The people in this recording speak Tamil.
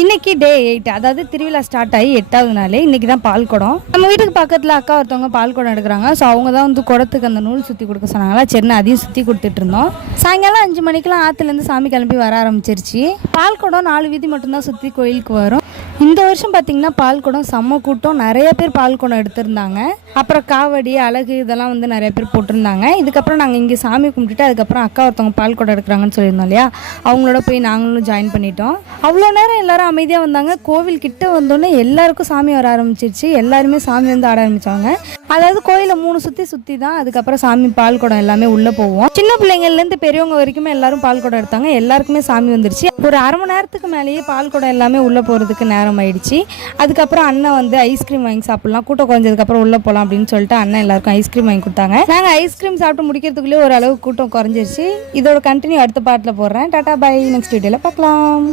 இன்னைக்கு டே 8, அதாவது திருவிழா ஸ்டார்ட் ஆகி 8வது நாள். இன்னைக்கு தான் பால் குடம். நம்ம வீட்டுக்கு பக்கத்தில் அக்கா ஒருத்தவங்க பால் குடம் எடுக்கிறாங்க. ஸோ அவங்க தான் வந்து குடத்துக்கு அந்த நூல் சுற்றி கொடுக்க சொன்னாங்களா, சரின்னு அதையும் சுற்றி கொடுத்துட்டு இருந்தோம். சாயங்காலம் 5 மணிக்கெலாம் ஆற்றுலேருந்து சாமி கிளம்பி வர ஆரம்பிச்சிருச்சு. பால் குடம் 4 வீதி மட்டும்தான் சுற்றி கோயிலுக்கு வரும். இந்த வருஷம் பார்த்திங்கன்னா பால் குடம் செம்ம கூட்டம், நிறைய பேர் பால் குடம் எடுத்திருந்தாங்க. அப்புறம் காவடி, அழகு இதெல்லாம் வந்து நிறைய பேர் போட்டிருந்தாங்க. இதுக்கப்புறம் நாங்கள் இங்கே சாமி கும்பிட்டுட்டு அதுக்கப்புறம் அக்கா ஒருத்தவங்க பால் குடம் எடுக்கிறாங்கன்னு சொல்லியிருந்தோம் இல்லையா, அவங்களோட போய் நாங்களும் ஜாயின் பண்ணிட்டோம். அவ்வளோ நேரம் எல்லோரும் அமைதியாக வந்தாங்க. கோவில் கிட்ட வந்தோடனே எல்லாருக்கும் சாமி வர ஆரம்பிச்சிருச்சு. எல்லாருமே சாமி வந்து ஆட ஆரம்பித்தாங்க. அதாவது கோயிலை 3 சுற்றி தான் அதுக்கப்புறம் சாமி பால் குடம் எல்லாமே உள்ளே போவோம். சின்ன பிள்ளைங்கள்லேருந்து பெரியவங்க வரைக்குமே எல்லாரும் பால் குடம் எடுத்தாங்க. எல்லாருக்குமே சாமி வந்துருச்சு. ஒரு அரை மணி நேரத்துக்கு மேலேயே பால் குடம் எல்லாமே உள்ளே போகிறதுக்கு நேரம் ஆயிடுச்சு. அதுக்கப்புறம் அண்ணன் வந்து ஐஸ்கிரீம் வாங்கி சாப்பிட்லாம், கூட்டம் குறைஞ்சதுக்கப்புறம் உள்ளே போகலாம் அப்படின்னு சொல்லிட்டு அண்ணன் எல்லாருக்கும் ஐஸ்கிரீம் வாங்கி கொடுத்தாங்க. நாங்கள் ஐஸ்கிரீம் சாப்பிட்டு முடிக்கிறதுக்குள்ளேயே ஓரளவு கூட்டம் குறைஞ்சிருச்சு. இதோட கண்டினியூ அடுத்த பாட்டில் போடுறேன். டாடா பை, நெக்ஸ்ட் வீடியோவில் பார்க்கலாம்.